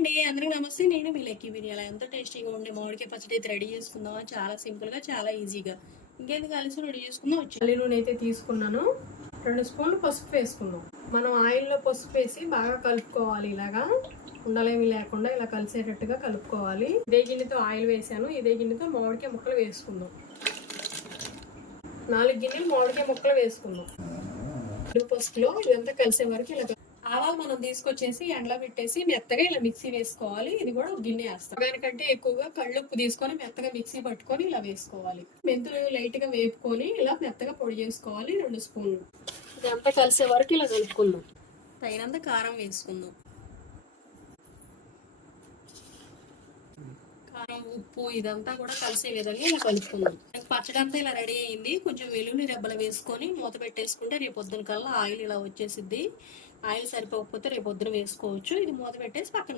అండి, అందరికీ నమస్తే. నేను మీ లక్కీ బిర్యానీ. ఎంతో టేస్టీగా ఉండే మామిడికాయ పచ్చడి అయితే రెడీ చేసుకుందాం. చాలా సింపుల్గా, చాలా ఈజీగా. ఇంకెందుకు కలిసి రెడీ చేసుకుందాం. పల్లి నూనె అయితే తీసుకున్నాను. 2 స్పూన్లు పసుపు వేసుకుందాం. మనం ఆయిల్లో పసుపు వేసి బాగా కలుపుకోవాలి. ఇలాగా ఉండలేమి లేకుండా ఇలా కలిసేటట్టుగా కలుపుకోవాలి. ఇదే గిన్నెతో ఆయిల్ వేసాను. ఇదే గిన్నెతో మామిడికాయ ముక్కలు వేసుకుందాం. 4 గిన్నెలు మామిడికాయ ముక్కలు వేసుకుందాం. పసుపులో ఇదంతా కలిసే వరకు ఇలా ఆవాలు మనం తీసుకొచ్చేసి ఎండలో పెట్టేసి మెత్తగా ఇలా మిక్సీ వేసుకోవాలి. ఇది కూడా ఒక గిన్నె వేస్తాం. దానికంటే ఎక్కువగా కళ్ళుప్పు తీసుకొని మెత్తగా మిక్సీ పట్టుకొని ఇలా వేసుకోవాలి. మెంతులు లైట్ గా వేపుకొని ఇలా మెత్తగా పొడి చేసుకోవాలి. 2 స్పూన్లు. ఇదంతా కలిసే వరకు ఇలా కలుపుకుందాం. తగినంత కారం వేసుకుందాం. కారం, ఉప్పు ఇదంతా కూడా కలిసే విధంగా ఇలా కలుపుకుందాం. పచ్చడి అంతా ఇలా రెడీ అయింది. కొంచెం వెల్లుల్లి రెబ్బలు వేసుకొని మూత పెట్టేసుకుంటే రేపు పొద్దున కల్లా ఆయిల్ ఇలా వచ్చేసిద్ది. ఆయిల్ సరిపోకపోతే రేపు పొద్దున వేసుకోవచ్చు. ఇది మూత పెట్టేసి పక్కన